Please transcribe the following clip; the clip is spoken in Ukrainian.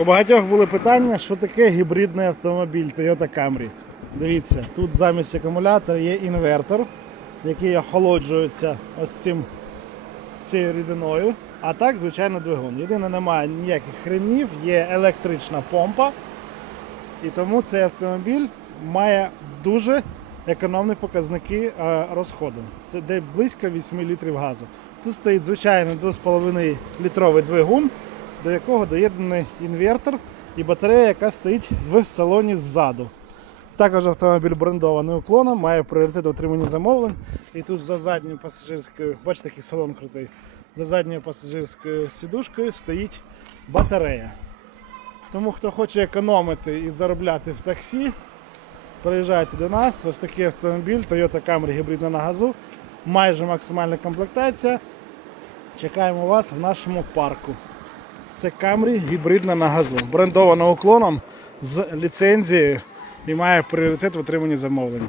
У багатьох були питання, що таке гібридний автомобіль Toyota Camry. Дивіться, тут замість акумулятора є інвертор, який охолоджується ось цим цією рідиною. А так, звичайно, двигун. Єдине, немає ніяких ремнів, є електрична помпа. І тому цей автомобіль має дуже економні показники е, розходу. Це де близько 8 літрів газу. Тут стоїть звичайний 2,5 літровий двигун, до якого доєднаний інвертор і батарея, яка стоїть в салоні ззаду. Також автомобіль брендований уклоном, має пріоритет в отриманні замовлень. І тут за задньою пасажирською, бачите, який салон крутий. За задньою пасажирською сідушкою стоїть батарея. Тому хто хоче економити і заробляти в таксі, приїжджайте до нас. Ось такий автомобіль Toyota Camry гібридна на газу. Майже максимальна комплектація. Чекаємо вас в нашому парку. Це Camry гібридна на газу. Брендована уклоном з ліцензією і має пріоритет в отриманні замовлень.